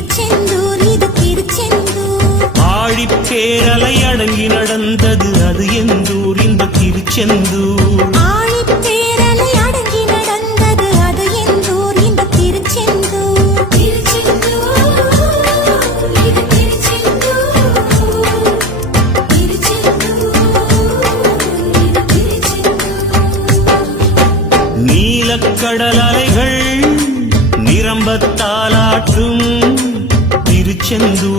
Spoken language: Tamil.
திருச்செந்தூர் இது திருச்செந்தூர். ஆழிப்பேரலை அடங்கி நடந்தது அது எந்தூர் இந்த திருச்செந்தூர். ஆழிப்பேரலை அடங்கி நடந்தது அது எந்தூர் இந்த திருச்செந்தூர். திருச்செந்தூர் இது திருச்செந்தூர். திருச்செந்தூர் இது திருச்செந்தூர். நீலக்கடல் அலைகள் நிரம்பத்தாலாற்றும் திருச்செந்தூர்